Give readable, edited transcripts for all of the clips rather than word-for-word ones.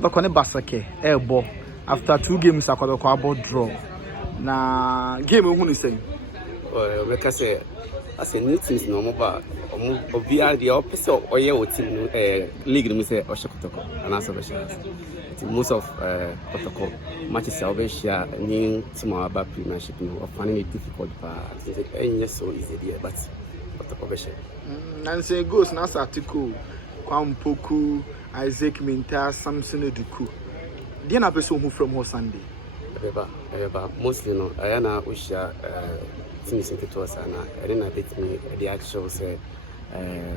Kotoko ne Basake ebo after 2 games Kotoko about draw. Na game who ni say? Oh, because say as a new teams no mo ba obi the opposite or your team league me say Kotoko and answer the chance. Most of Kotoko matches are share new team about premiership no finding it difficult but it's so easy there but Kotoko share. And say goes na Asante Kotoko, Kwampoku, Isaac Minta, Samson Eduku. They na person who from her Sunday. Eba mostly no ayana usha teams into to us and then I bet me the actual say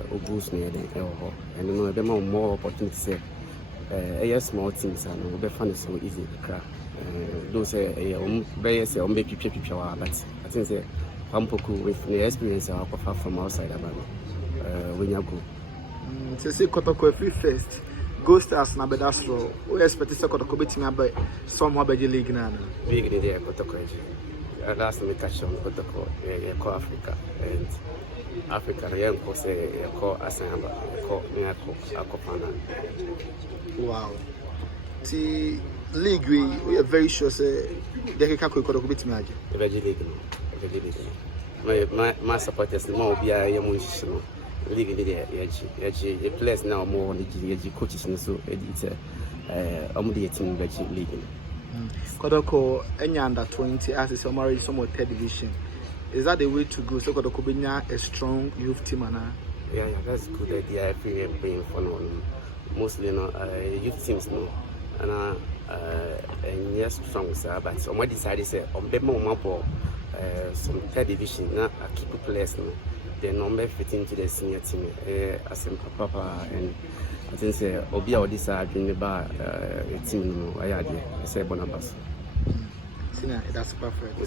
obus me den ho and no be more opportunity say small teams and we find it so easy to crack those say be say on be pipia but I think say Kwampoku with the experience I offer from outside about when you go say Kotoko free first Go Stars na bedastro. We expect to Kotoko betting about some more league na. Big in the Kotoko. Last me catch on Kotoko, call Africa and Africa. We say call Asamba, call Akopana. Wow. The league we are very sure say they can Kotoko betting me. The league, my supporters more be a young league the players now more on the coaches and so it's the team league. Kotoko any under 20 as is already somewhat third division. Is that the way to go? So Kotoko be a strong youth team and yeah, that's good idea. I feel playing for no mostly youth teams no and yes strong sir but someone decided say on be more some third division na keep players no. The number fit into the senior team as in Papa and I think say Obi or this been about team no I say Bonabas. That's perfect.